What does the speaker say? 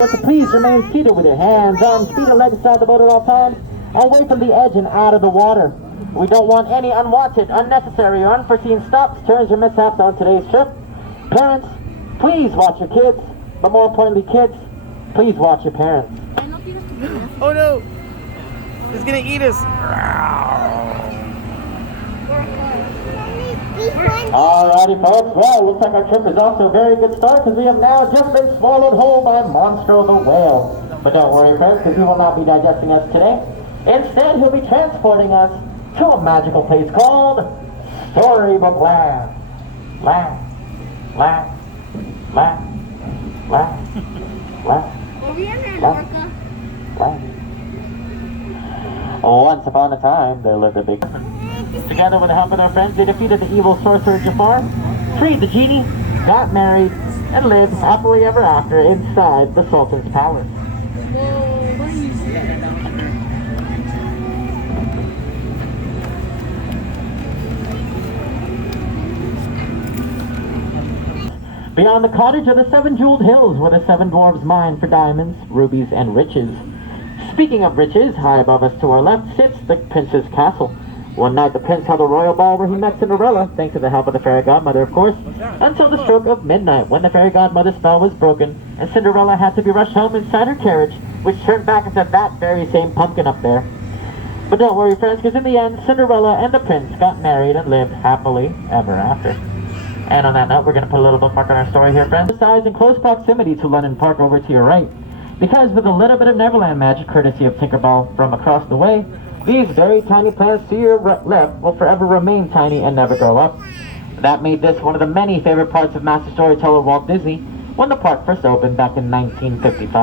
So please remain seated with your hands, arms, feet, and legs inside the boat at all times, away from the edge and out of the water. We don't want any unwanted, unnecessary, or unforeseen stops, turns, or mishaps on today's trip. Parents, please watch your kids, but more importantly, kids, please watch your parents. Oh no! It's gonna eat us! Alrighty folks, well, looks like our trip is off to a very good start because we have now just been swallowed whole by Monstro the whale. But don't worry folks, because he will not be digesting us today. Instead, he'll be transporting us to a magical place called Storybook Land. Land. Once upon a time, there lived a big... Together with the help of their friends, they defeated the evil sorcerer Jafar, freed the genie, got married, and lived happily ever after inside the Sultan's palace. Beyond the cottage are the 7 jeweled hills where the 7 dwarves mine for diamonds, rubies, and riches. Speaking of riches, high above us to our left sits the prince's castle. One night the prince held a royal ball where he met Cinderella, thanks to the help of the fairy godmother, of course, until the stroke of midnight, when the fairy godmother's spell was broken, and Cinderella had to be rushed home inside her carriage, which turned back into that very same pumpkin up there. But don't worry, friends, because in the end, Cinderella and the prince got married and lived happily ever after. And on that note, we're going to put a little bookmark on our story here, friends. Size in close proximity to London Park over to your right. Because with a little bit of Neverland magic, courtesy of Tinkerbell from across the way, these very tiny plants to your left will forever remain tiny and never grow up. That made this one of the many favorite parts of master storyteller Walt Disney when the park first opened back in 1955.